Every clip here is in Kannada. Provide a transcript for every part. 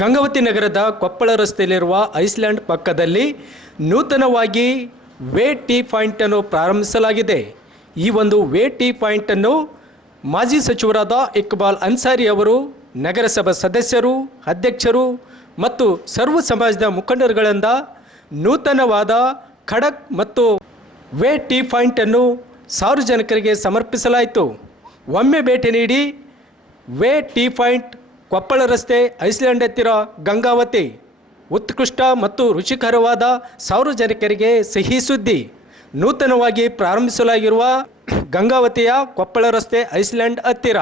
ಗಂಗಾವತಿ ನಗರದ ಕೊಪ್ಪಳ ರಸ್ತೆಯಲ್ಲಿರುವ ಐಸ್ಲ್ಯಾಂಡ್ ಪಕ್ಕದಲ್ಲಿ ನೂತನವಾಗಿ ವೇ ಟೀ ಪಾಯಿಂಟನ್ನು ಪ್ರಾರಂಭಿಸಲಾಗಿದೆ. ಈ ಒಂದು ವೇ ಟೀ ಪಾಯಿಂಟನ್ನು ಮಾಜಿ ಸಚಿವರಾದ ಇಕ್ಬಾಲ್ ಅನ್ಸಾರಿ ಅವರು, ನಗರಸಭಾ ಸದಸ್ಯರು, ಅಧ್ಯಕ್ಷರು ಮತ್ತು ಸರ್ವ ಸಮಾಜದ ಮುಖಂಡರುಗಳಿಂದ ನೂತನವಾದ ಖಡಕ್ ಮತ್ತು ವೇ ಟೀ ಪಾಯಿಂಟನ್ನು ಸಾರ್ವಜನಿಕರಿಗೆ ಸಮರ್ಪಿಸಲಾಯಿತು. ಒಮ್ಮೆ ಭೇಟಿ ನೀಡಿ. ವೇ ಟೀ ಪಾಯಿಂಟ್, ಕೊಪ್ಪಳ ರಸ್ತೆ, ಐಸ್ಲ್ಯಾಂಡ್ ಹತ್ತಿರ, ಗಂಗಾವತಿ. ಉತ್ಕೃಷ್ಟ ಮತ್ತು ರುಚಿಕರವಾದ ಸಾರ್ವಜನಿಕರಿಗೆ ಸಿಹಿ ಸುದ್ದಿ. ನೂತನವಾಗಿ ಪ್ರಾರಂಭಿಸಲಾಗಿರುವ ಗಂಗಾವತಿಯ ಕೊಪ್ಪಳ ರಸ್ತೆ, ಐಸ್ಲ್ಯಾಂಡ್ ಹತ್ತಿರ.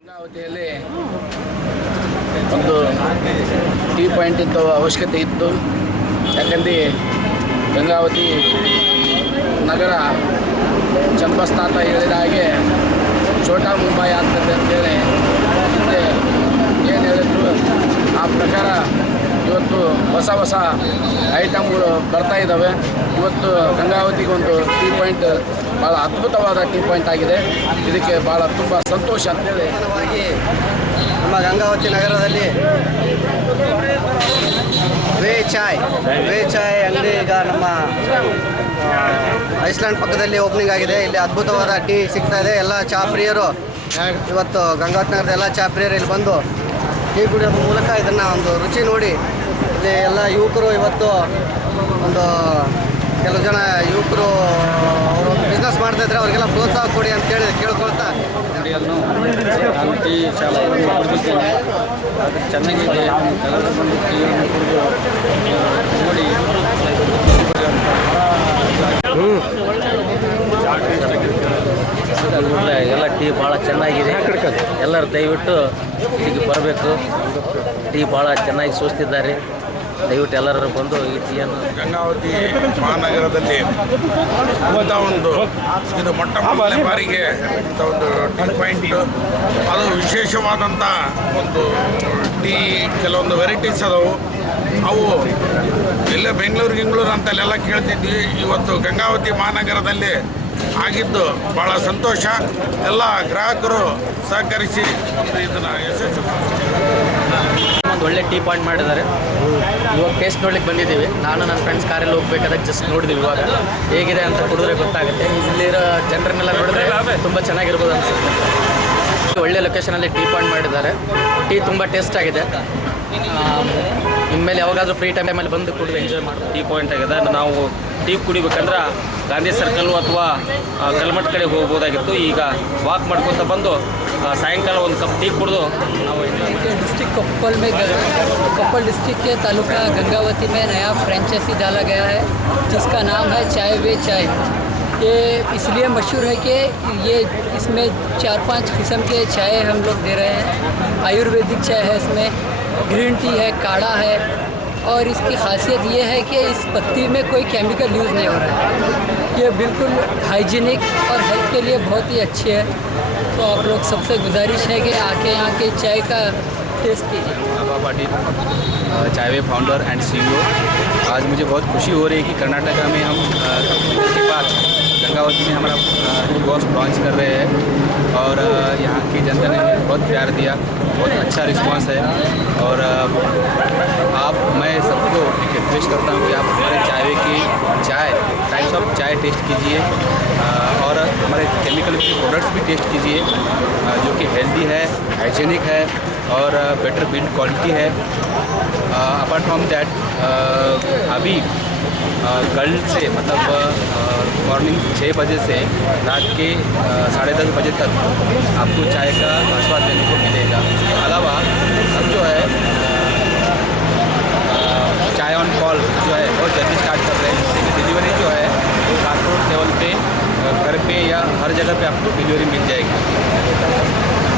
ಗಂಗಾವತಿಯಲ್ಲಿ ಒಂದು ಟೀ ಪಾಯಿಂಟ್ ಇದ್ದ ಅವಶ್ಯಕತೆ ಇತ್ತು. ಯಾಕಂದರೆ ಗಂಗಾವತಿ ನಗರ ಚನ್ನಬಸತಾತ ಹೇಳಿದ ಹಾಗೆ ಛೋಟಾ ಮುಂಬೈ ಆಗ್ತದೆ ಅಂತೇಳಿ ಹಿಂದೆ ಏನು ಹೇಳಿದ್ರು ಆ ಪ್ರಕಾರ ಇವತ್ತು ಹೊಸ ಹೊಸ ಐಟಮ್ಗಳು ಬರ್ತಾ ಇದ್ದಾವೆ. ಇವತ್ತು ಗಂಗಾವತಿಗೆ ಒಂದು ಟೀ ಪಾಯಿಂಟ್ ಭಾಳ ಅದ್ಭುತವಾದ ಟೀ ಪಾಯಿಂಟ್ ಆಗಿದೆ. ಇದಕ್ಕೆ ಭಾಳ ತುಂಬ ಸಂತೋಷ ಅಂತೇಳಿ ನಮ್ಮ ಗಂಗಾವತಿ ನಗರದಲ್ಲಿ ವೇ ಚಾಯ್ ಅಂಗಡಿ ಈಗ ನಮ್ಮ ಐಸ್ಲ್ಯಾಂಡ್ ಪಕ್ಕದಲ್ಲಿ ಓಪನಿಂಗ್ ಆಗಿದೆ. ಇಲ್ಲಿ ಅದ್ಭುತವಾದ ಟೀ ಸಿಗ್ತಾ ಇದೆ. ಎಲ್ಲ ಚಹಾ ಪ್ರಿಯರು ಇವತ್ತು ಗಂಗಾವತಿ ನಗರದ ಎಲ್ಲ ಚಹಾ ಪ್ರಿಯರು ಇಲ್ಲಿ ಬಂದು ಟೀ ಕುಡಿಯೋದ್ರ ಮೂಲಕ ಇದನ್ನು ಒಂದು ರುಚಿ ನೋಡಿ ಇಲ್ಲಿ ಎಲ್ಲ ಯುವಕರು ಇವತ್ತು ಒಂದು ಕೆಲವು ಜನ ಯುವಕರು ಅವರು ಬಿಸ್ನೆಸ್ ಮಾಡ್ತಾಯಿದ್ರೆ ಅವರಿಗೆಲ್ಲ ಪ್ರೋತ್ಸಾಹ ಕೊಡಿ ಅಂತೇಳಿ ಕೇಳ್ಕೊಳ್ತಾ ನಾನು ಟೀ ಶಾಲೆಯನ್ನು ಕುಡಿದಿದ್ದೇನೆ. ಅದು ಚೆನ್ನಾಗಿದೆ. ಎಲ್ಲರೂ ಬಂದು ಟೀಯನ್ನು ಕುಡಿದು ನೋಡಿ ಎಲ್ಲ ಟೀ ಭಾಳ ಚೆನ್ನಾಗಿದೆ. ಎಲ್ಲರೂ ದಯವಿಟ್ಟು ಇಲ್ಲಿಗೆ ಬರಬೇಕು. ಟೀ ಭಾಳ ಚೆನ್ನಾಗಿ ಸೂಚಿಸಿದ್ದಾರೆ. ದಯವಿಟ್ಟು ಎಲ್ಲರೂ ಬಂದು ಈ ಟೀಯನ್ನು ಗಂಗಾವತಿ ಮಹಾನಗರದಲ್ಲಿ ಇಂಥ ಒಂದು ಇದು ಮೊಟ್ಟ ಮೊದಲನೇ ಬಾರಿಗೆ ಇಂಥ ಒಂದು ಟೀ ಪಾಯಿಂಟ್, ಅದು ವಿಶೇಷವಾದಂಥ ಒಂದು ಟೀ ಕೆಲವೊಂದು ವೆರೈಟೀಸ್ ಅದಾವು. ಅವು ಎಲ್ಲ ಬೆಂಗಳೂರು ಅಂತಲ್ಲೆಲ್ಲ ಕೇಳ್ತಿದ್ವಿ. ಇವತ್ತು ಗಂಗಾವತಿ ಮಹಾನಗರದಲ್ಲಿ ಆಗಿದ್ದು ಭಾಳ ಸಂತೋಷ. ಎಲ್ಲ ಗ್ರಾಹಕರು ಸಹಕರಿಸಿ ಒಂದು ಇದನ್ನು ಯಶಸ್ವಿ ಒಂದು ಒಳ್ಳೆ ಟೀ ಪಾಯಿಂಟ್ ಮಾಡಿದ್ದಾರೆ. ಇವಾಗ ಟೇಸ್ಟ್ ನೋಡ್ಲಿಕ್ಕೆ ಬಂದಿದ್ದೀವಿ. ನಾನು ನನ್ನ ಫ್ರೆಂಡ್ಸ್ ಕಾರಲ್ಲಿ ಹೋಗ್ಬೇಕಾದ್ರೆ ಜಸ್ಟ್ ನೋಡಿದ್ವಿ. ಇವಾಗ ಹೇಗಿದೆ ಅಂತ ಕುಡಿದ್ರೆ ಗೊತ್ತಾಗುತ್ತೆ. ಇಲ್ಲಿರೋ ಜನರನ್ನೆಲ್ಲ ನೋಡಿದ್ರೆ ತುಂಬ ಚೆನ್ನಾಗಿರ್ಬೋದು ಅನಿಸುತ್ತೆ. ಒಳ್ಳೆ ಲೊಕೇಶನಲ್ಲಿ ಟೀ ಪಾಯಿಂಟ್ ಮಾಡಿದ್ದಾರೆ. ಟೀ ತುಂಬ ಟೇಸ್ಟ್ ಆಗಿದೆ. ಇನ್ಮೇಲೆ ಯಾವಾಗಾದರೂ ಫ್ರೀ ಟೈಮಲ್ಲಿ ಬಂದು ಕುಡಿದು ಎಂಜಾಯ್ ಮಾಡ್ಬೋದು. ಟೀ ಪಾಯಿಂಟ್ ಆಗಿದೆ. ನಾವು ಟೀ ಕುಡಿಬೇಕಂದ್ರೆ ಗಾಂಧಿ ಸರ್ಕಲ್ಲು ಅಥವಾ ಕಲ್ಮಠ ಕಡೆ ಹೋಗ್ಬೋದಾಗಿತ್ತು. ಈಗ ವಾಕ್ ಮಾಡ್ಕೊತ ಬಂದು ಸಾಯಂಕಾಲ ಒಂದು ಕಪ್ ಟೀ ಕುಡಿದು ನಾವು डिस्ट्रिक्ट कोप्पल डिस्ट्रिक्ट के तालुका गंगावती में नया फ्रेंचाइजी डाला गया है जिसका नाम है चाय वे चाय। ये इसलिए मशहूर है कि ये इसमें 4-5 किस्म के चाय हम लोग दे रहे हैं। आयुर्वेदिक चाय है, इसमें ग्रीन टी है, काढ़ा है, और इसकी खासियत ये है कि इस पत्ती में कोई केमिकल यूज़ नहीं हो रहा है। ये बिल्कुल हाइजीनिक और हेल्थ के लिए बहुत ही अच्छी है। तो आप लोग सबसे गुजारिश है कि आके यहाँ के चाय का टेस्ट कीजिए। बाबा पाटिल, चायवे फाउंडर एंड सीईओ। आज मुझे बहुत खुशी हो रही है कि कर्नाटका में हम के बाद गंगावती में हमारा कियोस्क लॉन्च कर रहे हैं और यहाँ की जनता ने हमें बहुत प्यार दिया, बहुत अच्छा रिस्पांस है। और मैं सबको एक रिक्वेस्ट करता हूँ कि आप हमारे चायवे की टाइप्स ऑफ चाय टेस्ट कीजिए और हमारे केमिकल के प्रोडक्ट्स भी टेस्ट कीजिए जो कि हेल्दी है, हाइजीनिक है और बेटर बिल्ड क्वालिटी है। अपार्ट फ्रॉम दैट अभी कल से मतलब मॉर्निंग 6 बजे से रात के 10:30 बजे तक आपको चाय का स्वाद लेने को मिलेगा। अलावा हम जो है चाय ऑन कॉल जो है बहुत जल्दी स्टार्ट कर रहे हैं। इसकी डिलीवरी जो है वो कारपोरेट लेवल पे घर पे या हर जगह पे आपको डिलीवरी मिल जाएगी।